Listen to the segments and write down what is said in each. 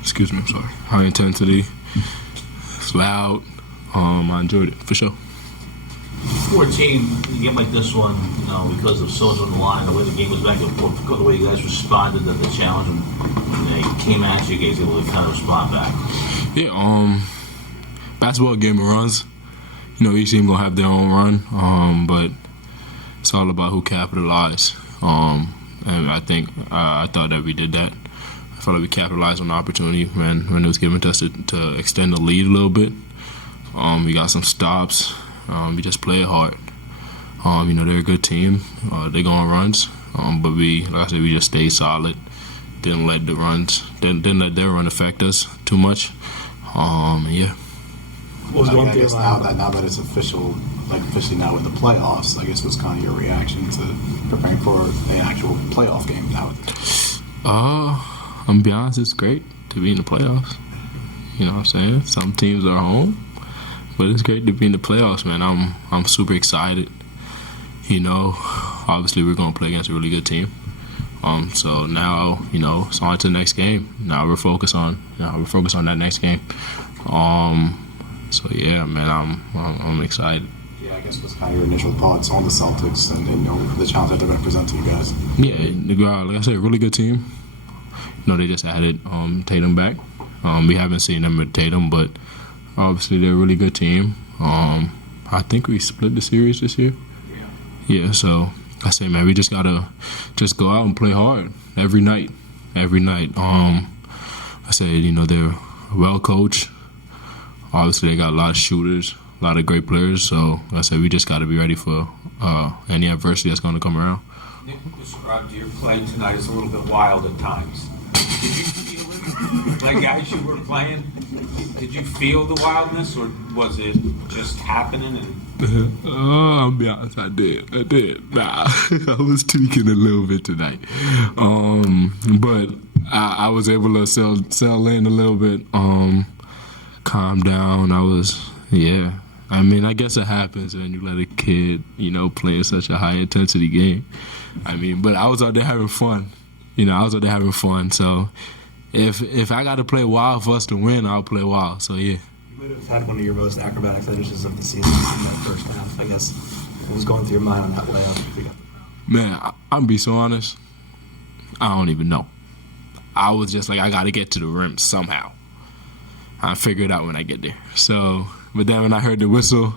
Excuse me, I'm sorry. High intensity. It's loud. I enjoyed it for sure. For a team, a game like this one, because of so much on the line, the way the game was back and forth, because of the way you guys responded to the challenge, and they came at you guys able to kind of respond back. Yeah, basketball game of runs. Each team gonna have their own run, but it's all about who capitalized. And I think I thought that we did that. I felt like we capitalized on the opportunity when it was given to us to extend the lead a little bit. We got some stops. We just played hard. They're a good team. They go on runs, but like I said, we just stayed solid. Didn't let their run affect us too much. Yeah. I guess now that it's officially now in the playoffs, I guess what's kind of your reaction to preparing for an actual playoff game now? I'm gonna be honest, it's great to be in the playoffs. You know what I'm saying? Some teams are home, but it's great to be in the playoffs, man. I'm super excited. Obviously we're gonna play against a really good team. So now, it's on to the next game. Now we're focused on that next game. So yeah, man, I'm excited. Yeah, I guess what's kind of your initial thoughts on the Celtics and the challenge that they're going to present to you guys? Yeah, like I said, really good team. They just added Tatum back. We haven't seen them with Tatum, but obviously they're a really good team. I think we split the series this year. Yeah, so I say, man, we just gotta go out and play hard every night. I say, they're well coached. Obviously, they got a lot of shooters, a lot of great players. So I said, we just got to be ready for any adversity that's going to come around. Nick described your play tonight as a little bit wild at times. Did you feel it? Like guys you were playing, did you feel the wildness, or was it just happening? I'll be honest, I did. Nah, I was tweaking a little bit tonight. But I was able to settle in a little bit. Calm down. I guess it happens when you let a kid, play in such a high intensity game. But I was out there having fun. So if I got to play wild for us to win, I'll play wild. So yeah. You might have had one of your most acrobatic finishes of the season in that first half. I guess what was going through your mind on that layup? Man, I'm gonna be so honest. I don't even know. I was just like, I got to get to the rim somehow. I figure it out when I get there. So, but then when I heard the whistle,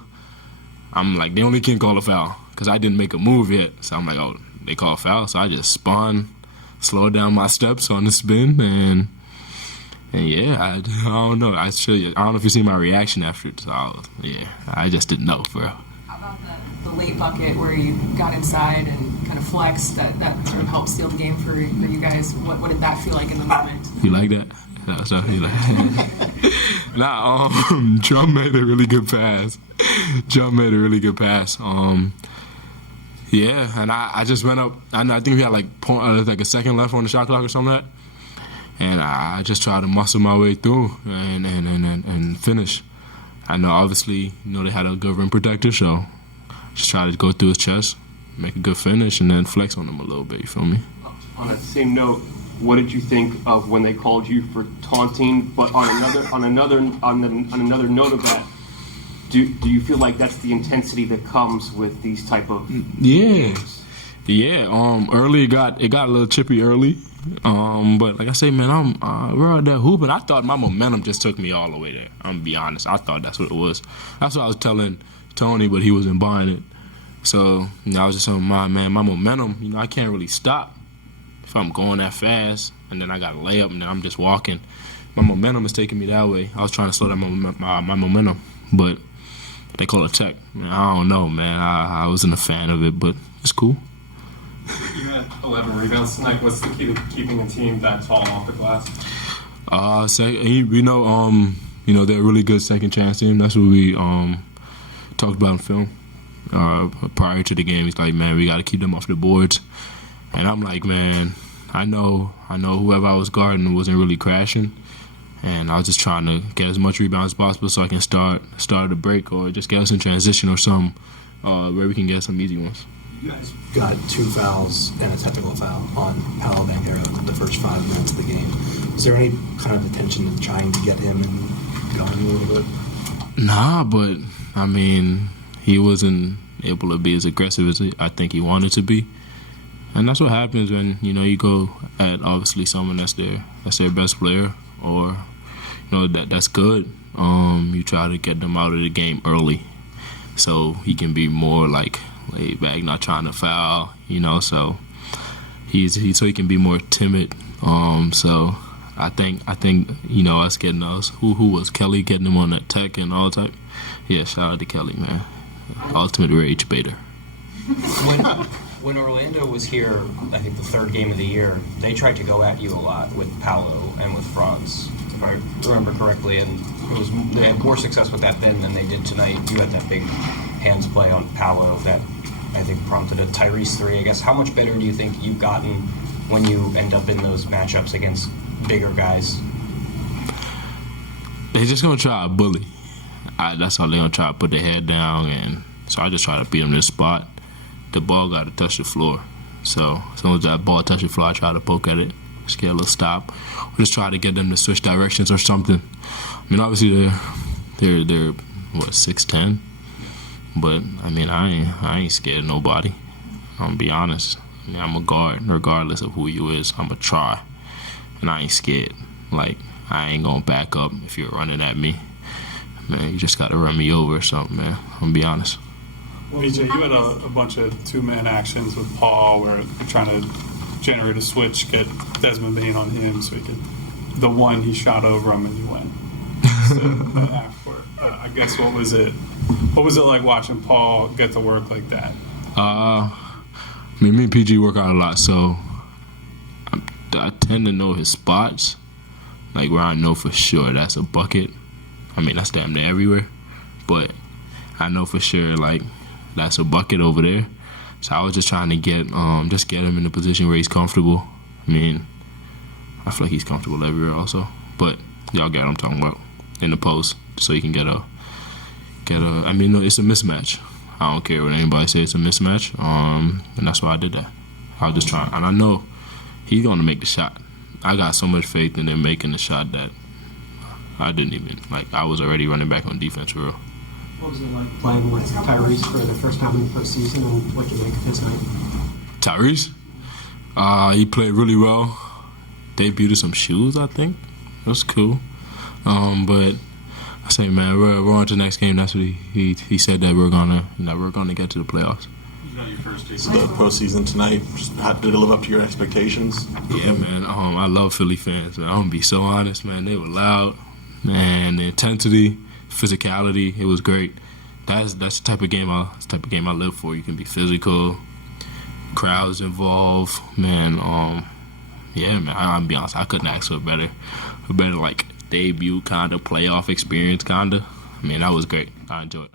I'm like, they only can't call a foul because I didn't make a move yet. So I'm like, oh, they call a foul. So I just spun, slowed down my steps on the spin, and yeah, I don't know. I don't know if you see my reaction after it. So I just didn't know, bro. How about the late bucket where you got inside and kind of flexed? That sort of helped seal the game for you guys. What did that feel like in the moment? You like that? Trump made a really good pass. Yeah, and I just went up. I think we had like a second left on the shot clock or something like that. And I just tried to muscle my way through and finish. I know, obviously, they had a good rim protector, so just try to go through his chest, make a good finish, and then flex on him a little bit. You feel me? On that same note, what did you think of when they called you for taunting? But on another note of that, do you feel like that's the intensity that comes with these type of games? Yeah. Early it got a little chippy early. But like I say, man, we're out there hooping. I thought my momentum just took me all the way there. I'm gonna be honest. I thought that's what it was. That's what I was telling Tony, but he wasn't buying it. So I was just saying, my momentum. I can't really stop if I'm going that fast, and then I got a layup, and then I'm just walking. My momentum is taking me that way. I was trying to slow down my momentum, but they call it tech. I don't know, man. I wasn't a fan of it, but it's cool. You had 11 rebounds tonight. What's the key to keeping a team that tall off the glass? They're a really good second chance team. That's what we talked about in film prior to the game. He's like, man, we got to keep them off the boards. And I'm like, man, I know whoever I was guarding wasn't really crashing, and I was just trying to get as much rebounds as possible so I can start a break or just get us in transition or something where we can get some easy ones. You guys got 2 fouls and a technical foul on Paolo Banchero in the first 5 minutes of the game. Is there any kind of attention in trying to get him going a little bit? Nah, but I mean, he wasn't able to be as aggressive as I think he wanted to be, and that's what happens when you go at obviously someone that's their best player, or that's good. You try to get them out of the game early, so he can be more like laid back, not trying to foul. So so he can be more timid. So I think us getting us who was Kelly getting him on that tech and all type. Yeah, shout out to Kelly, man. Ultimate rage baiter. When Orlando was here, I think the 3rd game of the year, they tried to go at you a lot with Paolo and with Franz, if I remember correctly, and they had more success with that then than they did tonight. You had that big hands play on Paolo that I think prompted a Tyrese 3. I guess how much better do you think you've gotten when you end up in those matchups against bigger guys? They're just gonna try to bully. That's all they're gonna try to put their head down, and so I just try to beat them to the spot. The ball got to touch the floor, so as soon as that ball touches the floor, I try to poke at it, just get a little stop, or just try to get them to switch directions or something. I mean, obviously they're what 6'10", but I mean I ain't scared of nobody. I'm gonna be honest. I mean, I'm a guard, regardless of who you is. I'm gonna try, and I ain't scared. Like I ain't gonna back up if you're running at me. Man, you just gotta run me over or something, man. I'm gonna be honest. BJ, you had a bunch of 2-man actions with Paul where you're trying to generate a switch, get Desmond Bain on him so he could. The one he shot over him and you went. So after, I guess what was it like watching Paul get to work like that? I mean, me and PG work out a lot, so I tend to know his spots, like where I know for sure that's a bucket. I mean, that's damn near everywhere, but I know for sure, like, that's a bucket over there. So I was just trying to get him in a position where he's comfortable. I mean, I feel like he's comfortable everywhere also, but y'all get what I'm talking about in the post, so you can get a. I mean, no, it's a mismatch. I don't care what anybody says, it's a mismatch. And that's why I did that. I was just trying, and I know he's gonna make the shot. I got so much faith in him making the shot that I didn't even I was already running back on defense for real. What was it like playing with Tyrese for the first time in the postseason, and what did you make of his night? Tyrese? He played really well. Debuted some shoes, I think. It was cool. But I say, man, we're on to the next game. That's what he said, that we're gonna get to the playoffs. You got your first taste of the postseason tonight. Did it live up to your expectations? Yeah, man. I love Philly fans, man. I'm gonna be so honest, man. They were loud, and the intensity, physicality, it was great. That's the type of game I live for. You can be physical, crowds involved, man. Yeah, man. I'll be honest, I couldn't ask for a better like debut kind of playoff experience, kinda. I mean, that was great. I enjoyed it.